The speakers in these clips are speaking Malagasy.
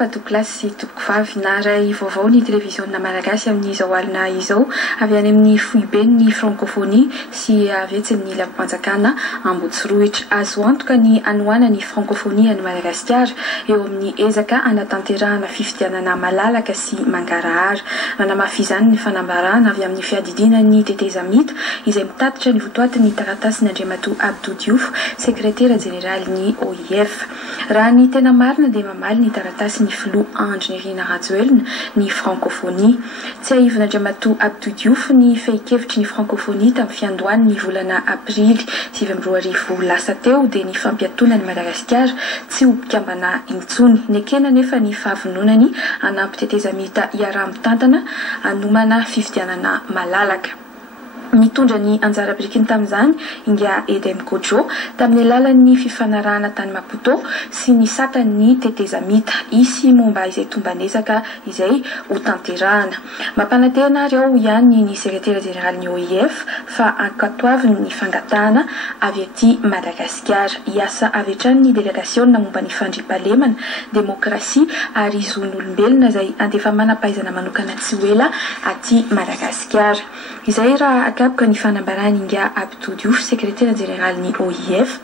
Manampy tokolasy tokovavy na ray vaovao ny télévision malagasy amin'izao alina izao avy any amin'ny foibeny francophonie sy avetsy ny lampanjakana Ambotsiroitra. Azo antoka ny anoana ny francophonie any Madagasikara eo amin'ny ezaka anatanterahana fifidianana malalaka sy mangarahara. Manamafy izany ny fanambarana avy amin'ny fiadidinan'ny teteza mita izay mitatitra ny votoatin ny taratasy Andriamatoa Abdou Diouf, sekretera jeneraly ny OIF. Raha ny tena marina dia mamaly ny taratasy ny filoha Andry Nirina Rajoelina ny francophonie. Tsy aivina Andriamatoa Abdou Diouf ny fehi-kevitry ny francophonie tamin'ny fiandohany ny volana aprily 2020 lasa teo dia ny fampiatona ny Madagasikara tsy ho mpikambana intsony. Nekena nefa ny fahavononany anampy teteza mita iaraha-mitantana anomana fifidianana malalaka. Nitondra ny anjara birikiny tamin'izany Inga Edem Kojo tamin'ny alalan'ny fifanarahana tany Maputo sy ny satan'ny teteza mita isy momba izay tombanezaka izay ho tanterahana. Mampanantena reo ihany ny sekretera jeneraly ny OIF fa ankatoaviny ny fangatahana avy aty Madagasikara. Iasa avy hatrany ny delegasiona momba ny fandriampahalemana, demokrasia ary zon'olombelona izay andefa manam-pahaizana manokana tsy ho ela aty Madagasikara. Izay raha akapaka ny fanambarany Inga Abdou Diouf, sekretera jeneraly ny OIF,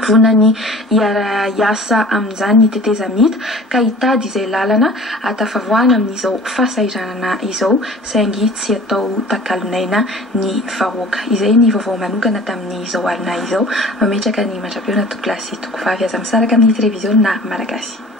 vonany iasa amin'izany ny teteza mita ka hitady izay lalana atafavoana amin'izao fasairanana izao saingy tsy atao takalonaina ny vahoaka. Izay ny vaovao manokana tamin'izao alina izao. Mametraka ny mandra-peona tokolasy tokovavy aza misaraka amin'ny télévision malagasy.